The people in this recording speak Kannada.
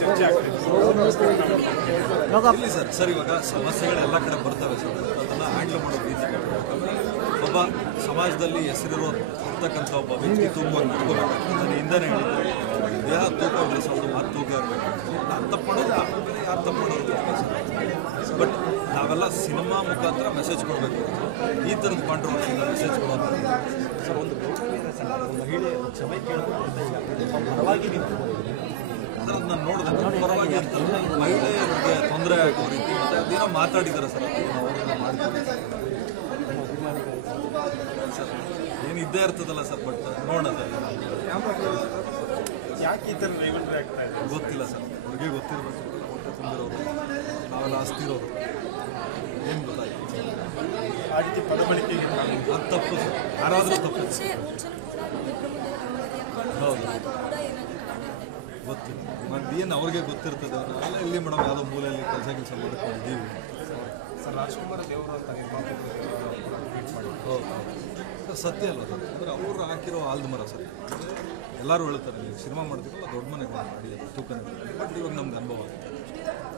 ಚರ್ಚೆ ಆಗ್ತಿದೆ ಇಲ್ಲಿ ಸರ್ ಇವಾಗ ಸಮಸ್ಯೆಗಳು ಎಲ್ಲ ಕಡೆ ಬರ್ತವೆ ಸರ್, ಅದನ್ನು ಹ್ಯಾಂಡಲ್ ಮಾಡೋ ರೀತಿ ಒಬ್ಬ ಸಮಾಜದಲ್ಲಿ ಇರ್ತಕ್ಕಂಥ ಒಬ್ಬ ವ್ಯಕ್ತಿ ತೂಕವನ್ನು ಇಟ್ಕೋಬೇಕಾಗ್ತದೆ. ನಾನು ಹಿಂದೆನೇ ಹೇಳಿದ್ದೆ, ದೇಹ ತೂಕ ಇದ್ರೆ ಸ್ವಲ್ಪ ಮಾತು ತೂಕ ಇರಬೇಕು. ನಾನು ತಪ್ಪು ಮಾಡೋದು ಯಾರು ತಪ್ಪು ಮಾಡೋದು ಸರ್. ಬಟ್ ನಾವೆಲ್ಲ ಸಿನಿಮಾ ಮುಖಾಂತರ ಮೆಸೇಜ್ ಕೊಡಬೇಕು. ಈ ಥರದ ಕಾಂಟ್ರವರ್ಸಿಯಿಂದ ಮೆಸೇಜ್ ಕೊಡೋದು ಸರ್. ಒಂದು ಮಹಿಳೆ ಕ್ಷಮೆ ಕೇಳಬೇಕು ಪರವಾಗಿ ನಿಂತು ಸರ್, ಅದು ನಾನು ನೋಡಿದೆ ಪರವಾಗಿ ಅಂತ ಮಹಿಳೆಯರಿಗೆ ತೊಂದರೆ ಆಗೋ ರೀತಿ ಮತ್ತು ಅದೇನೋ ಮಾತಾಡಿದ್ದಾರೆ ಸರ್, ಅವ್ರನ್ನ ಮಾಡಿದ್ದಾರೆ ಸರ್. ಏನು ಇದ್ದೇ ಇರ್ತದಲ್ಲ ಸರ್, ಬಟ್ ನೋಡೋಣ ಸರ್. ಯಾಕೆ ಈ ಥರ ರೈವಲ್ರಿ ಆಗ್ತಾ ಇದೆ ಗೊತ್ತಿಲ್ಲ ಸರ್, ಅವ್ರಿಗೆ ಗೊತ್ತಿರಬೇಕು. ಹೊಟ್ಟೆ ತುಂಬಿರೋರು, ನಾವೆಲ್ಲ ಆಸ್ತಿರೋರು, ಏನು ಗೊತ್ತಾಯ್ತು ಆ ರೀತಿ ಪದ ಬಳಕೆಗೆ ಅದು ತಪ್ಪು ಸರ್, ಯಾರಾದರೂ ತಪ್ಪು. ಹೌದು, ಗೊತ್ತಿಲ್ಲ. ಮತ್ತು ಏನು ಅವ್ರಿಗೆ ಗೊತ್ತಿರ್ತದೆ. ನಾವೆಲ್ಲ ಇಲ್ಲಿ ಮೇಡಮ್ ಯಾವುದೋ ಮೂಲೆಯಲ್ಲಿ ಕೆಲಸ ಮಾಡೋಕ್ಕೆ ಇದ್ದೀವಿ ಸರ್. ರಾಜ್ಕುಮಾರ್ ದೇವರು ಅಂತ ಹೌದು ಸರ್, ಸತ್ಯ ಅಲ್ಲ ಸರ್. ಅಂದರೆ ಅವರು ಹಾಕಿರೋ ಆಲ್ದ ಮರ ಸರ್. ಎಲ್ಲರೂ ಹೇಳ್ತಾರೆ, ನೀವು ಸಿನಿಮಾ ಮಾಡ್ತೀರಲ್ಲ ದೊಡ್ಡ ಮನೆಗಳು ಮಾಡಿ ತೂಕನೇ. ಬಟ್ ಇವಾಗ ನಮ್ಗೆ ಅನುಭವ ಆಗುತ್ತೆ.